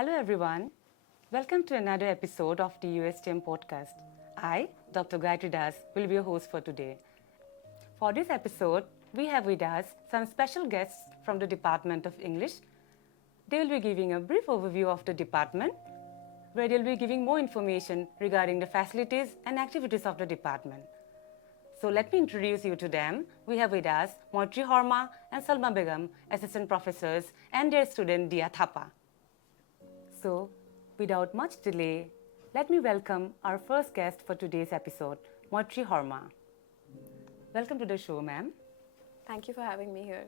Hello everyone. Welcome to another episode of the USTM Podcast. I, Dr. Gayatri, will be your host for today. For this episode, we have with us some special guests from the Department of English. They will be giving a brief overview of the department, where they will be giving more information regarding the facilities and activities of the department. So let me introduce you to them. We have with us Maitree Sarma and Salma Begum, assistant professors, and their student Diya Thapa. So, without much delay, let me welcome our first guest for today's episode, Maitree Sarma. Welcome to the show, ma'am. Thank you for having me here.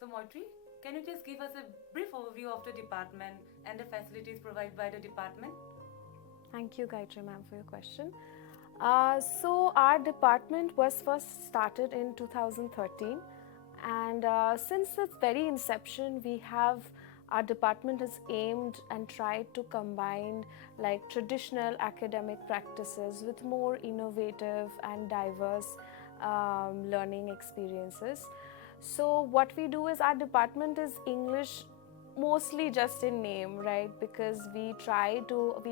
So, Maitree, can you just give us a brief overview of the department and the facilities provided by the department? Thank you, Gayatri ma'am, for your question. So our department was first started in 2013, and since its very inception, our department has aimed and tried to combine like traditional academic practices with more innovative and diverse learning experiences. So what we do is our department is English mostly just in name, right? Because we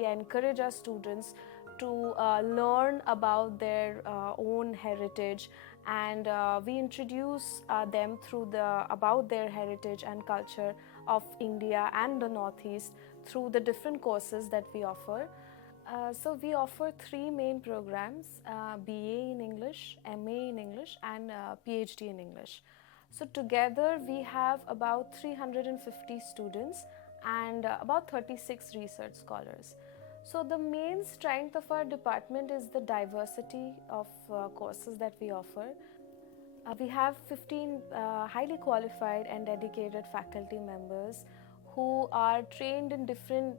encourage our students to learn about their own heritage, and we introduce them about their heritage and culture of India and the Northeast through the different courses that we offer. So we offer three main programs: BA in English, MA in English, and PhD in English. So together we have about 350 students and about 36 research scholars. So the main strength of our department is the diversity of courses that we offer. We have 15 highly qualified and dedicated faculty members who are trained in different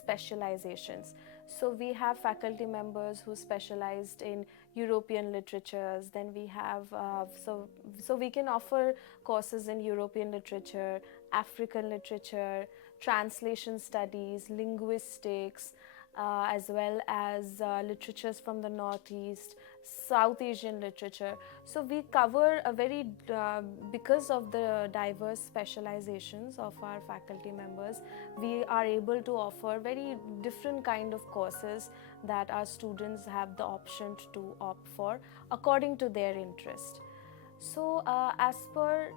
specializations. So we have faculty members who specialized in European literatures. Then we have so we can offer courses in European literature, African literature, translation studies, linguistics, as well as literatures from the Northeast, South Asian literature. So we cover because of the diverse specializations of our faculty members, we are able to offer very different kind of courses that our students have the option to opt for according to their interest. So as per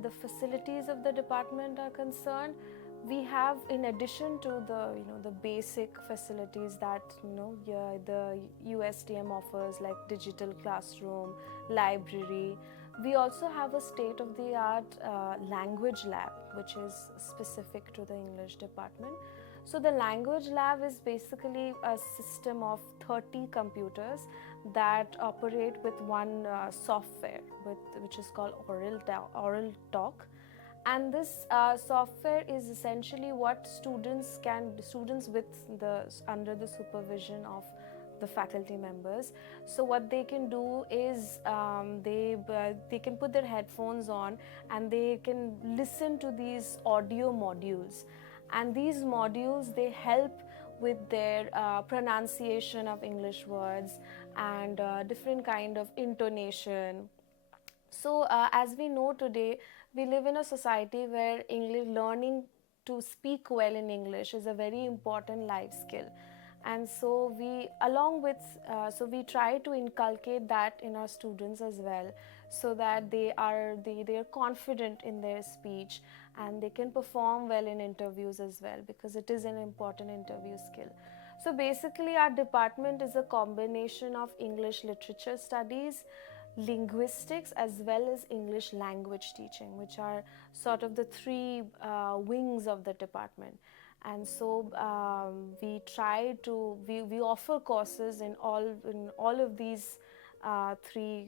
the facilities of the department are concerned, we have, in addition to the basic facilities that the USTM offers, like digital classroom, library, we also have a state-of-the-art language lab, which is specific to the English department. So the language lab is basically a system of 30 computers that operate with one software, which is called Oral Talk. And this software is essentially what students under the supervision of the faculty members. So what they can do is they can put their headphones on and they can listen to these audio modules. And these modules, they help with their pronunciation of English words and different kind of intonation. So as we know today, we live in a society where learning to speak well in English is a very important life skill. And so we try to inculcate that in our students as well, so that they are confident in their speech and they can perform well in interviews as well, because it is an important interview skill. So basically our department is a combination of English literature studies, linguistics, as well as English language teaching, which are sort of the three wings of the department. And so we offer courses in all of these three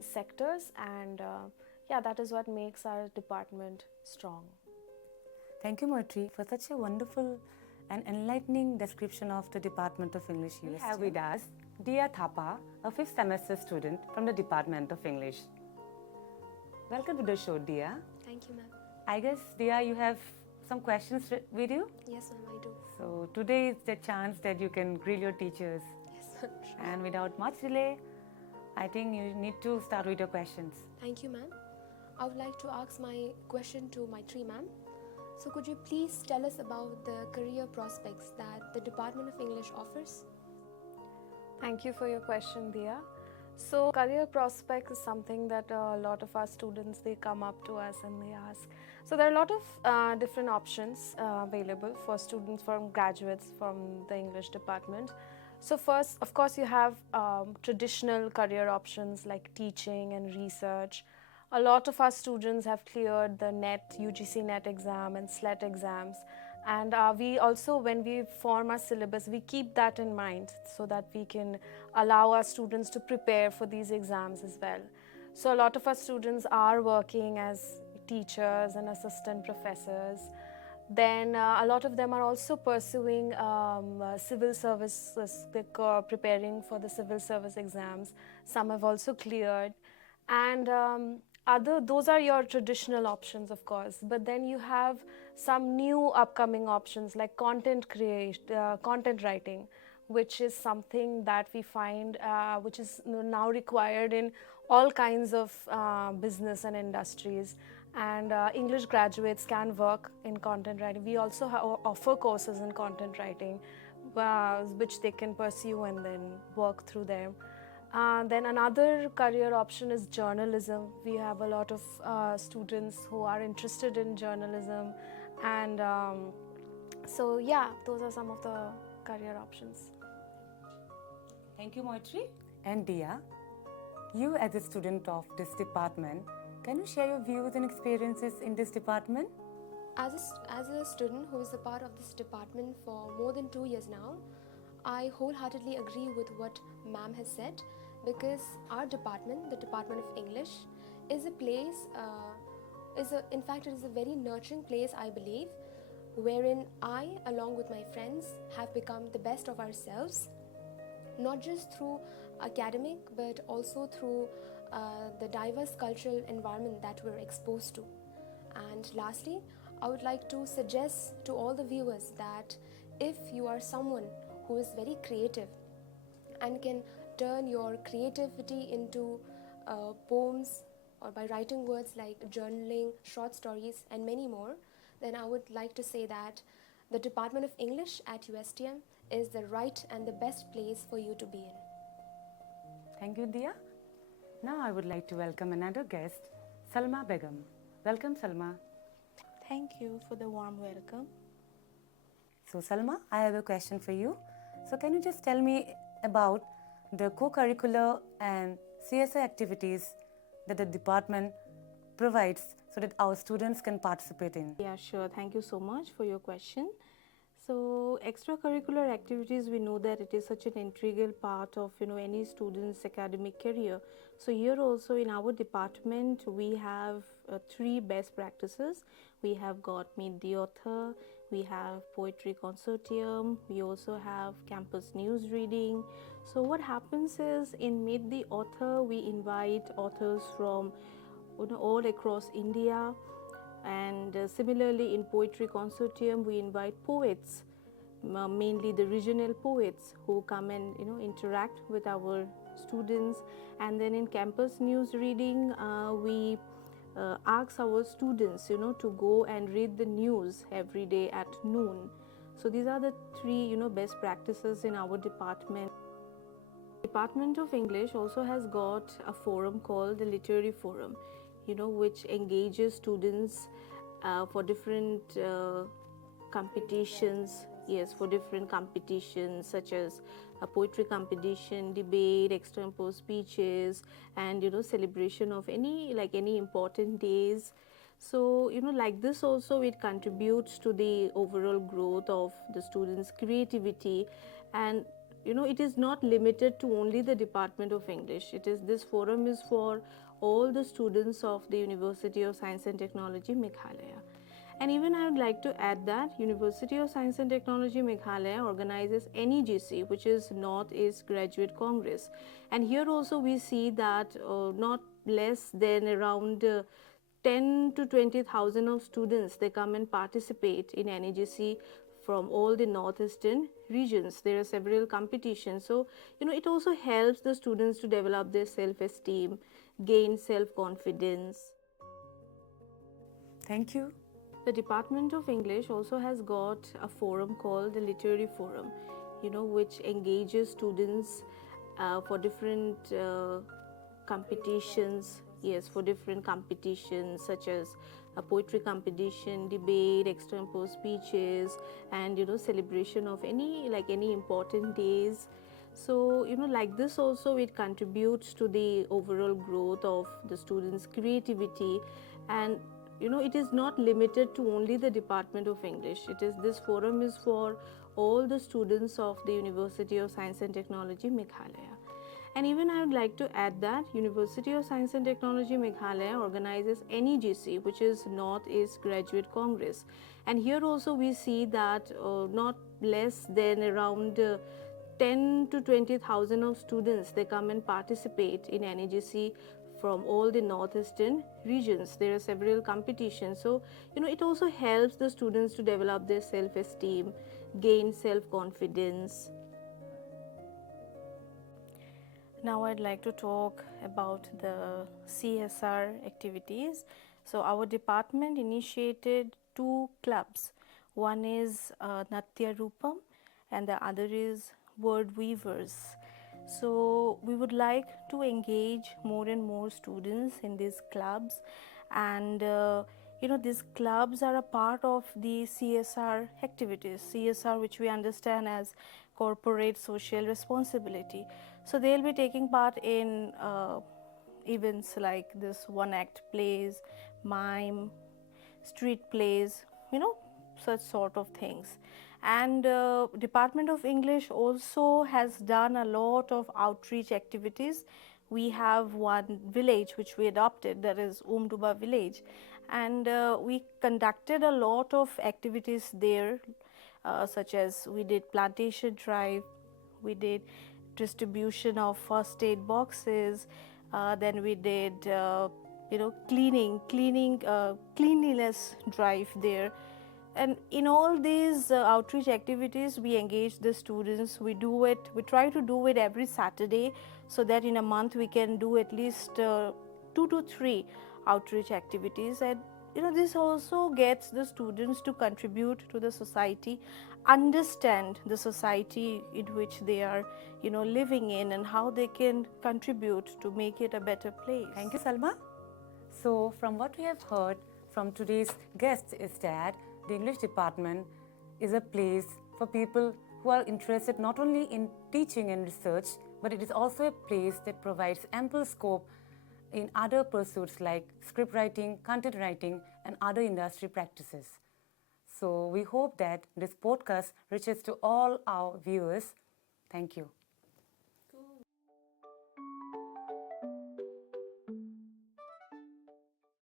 sectors, and that is what makes our department strong. Thank you, Maitree, for such a wonderful and enlightening description of the Department of English USTM. We have with us Diya Thapa, a 5th semester student from the Department of English. Welcome to the show, Diya. Thank you, ma'am. I guess, Diya, you have some questions with you? Yes, ma'am, I do. So today is the chance that you can grill your teachers. Yes, sure. And without much delay, I think you need to start with your questions. Thank you, ma'am. I would like to ask my question to Maitree, ma'am. So could you please tell us about the career prospects that the Department of English offers? Thank you for your question, Diya. So, career prospects is something that a lot of our students, they come up to us and they ask. So, there are a lot of different options available for students, from graduates from the English department. So, first, of course, you have traditional career options like teaching and research. A lot of our students have cleared the NET, UGC NET exam and SLET exams. And we also, when we form our syllabus, we keep that in mind so that we can allow our students to prepare for these exams as well. So a lot of our students are working as teachers and assistant professors. Then a lot of them are also pursuing civil services, they're preparing for the civil service exams. Some have also cleared. And those are your traditional options, of course, but then you have some new upcoming options like content writing, which is something that we find which is now required in all kinds of business and industries. And English graduates can work in content writing. We also offer courses in content writing, which they can pursue and then work through them. Then another career option is journalism. We have a lot of students who are interested in journalism, and so yeah, those are some of the career options. Thank you, Maitree. And Diya, you as a student of this department, can you share your views and experiences in this department? As a student who is a part of this department for more than 2 years now, I wholeheartedly agree with what ma'am has said, because our department, the Department of English, is a place, in fact, it is a very nurturing place, I believe, wherein I, along with my friends, have become the best of ourselves, not just through academic, but also through the diverse cultural environment that we're exposed to. And lastly, I would like to suggest to all the viewers that if you are someone who is very creative and can turn your creativity into poems, or by writing words like journaling, short stories, and many more, then I would like to say that the Department of English at USTM is the right and the best place for you to be in. Thank you, Diya. Now I would like to welcome another guest, Salma Begum. Welcome, Salma. Thank you for the warm welcome. So, Salma, I have a question for you. So, can you just tell me about the co-curricular and CSA activities that the department provides so that our students can participate in? Yeah, sure. Thank you so much for your question. So, extracurricular activities, we know that it is such an integral part of any student's academic career. So here also in our department we have 3 best practices. We have got Meet the Author, we have Poetry Consortium, we also have campus news reading. So what happens is, in Meet the Author we invite authors from all across India, and similarly in Poetry Consortium we invite poets, mainly the regional poets, who come and interact with our students. And then in campus news reading we ask our students to go and read the news every day at noon. So these are the 3 best practices in our department. Department of English also has got a forum called the Literary Forum, which engages students for different competitions. Yes, for different competitions such as a poetry competition, debate, extempore speeches, and celebration of any important days. So like this also it contributes to the overall growth of the students' creativity. And it is not limited to only the Department of English. This forum is for all the students of the University of Science and Technology, Meghalaya. And even I would like to add that University of Science and Technology Meghalaya organizes NEGC, which is North East Graduate Congress. And here also we see that not less than around 10 to 20,000 of students, they come and participate in NEGC from all the northeastern regions. There are several competitions. So, it also helps the students to develop their self-esteem, gain self-confidence. Thank you. The Department of English also has got a forum called the Literary Forum, which engages students for different competitions. Yes, for different competitions such as a poetry competition, debate, extempore speeches, and celebration of any important days. So like this also it contributes to the overall growth of the students' creativity. And it is not limited to only the Department of English. This forum is for all the students of the University of Science and Technology, Meghalaya. And even I would like to add that University of Science and Technology Meghalaya organizes NEGC, which is Northeast Graduate Congress. And here also we see that not less than around 10 to 20,000 of students, they come and participate in NEGC from all the northeastern regions. There are several competitions. So, it also helps the students to develop their self-esteem, gain self-confidence. Now I'd like to talk about the CSR activities. So our department initiated 2 clubs. One is Natya Rupam and the other is Word Weavers. So we would like to engage more and more students in these clubs, and these clubs are a part of the CSR activities. CSR, which we understand as corporate social responsibility. So they'll be taking part in events like this one act plays, mime, street plays, such sort of things. And Department of English also has done a lot of outreach activities. We have one village which we adopted, that is Umduba village, and we conducted a lot of activities there, such as we did plantation drive, we did distribution of first aid boxes, then we did cleanliness drive there. And in all these outreach activities, we engage the students. We try to do it every Saturday, so that in a month we can do at least 2 to 3 outreach activities. And this also gets the students to contribute to the society, understand the society in which they are living in, and how they can contribute to make it a better place. Thank you, Salma. So from what we have heard from today's guests is that the English department is a place for people who are interested not only in teaching and research, but it is also a place that provides ample scope in other pursuits like script writing, content writing, and other industry practices. So we hope that this podcast reaches to all our viewers. Thank you.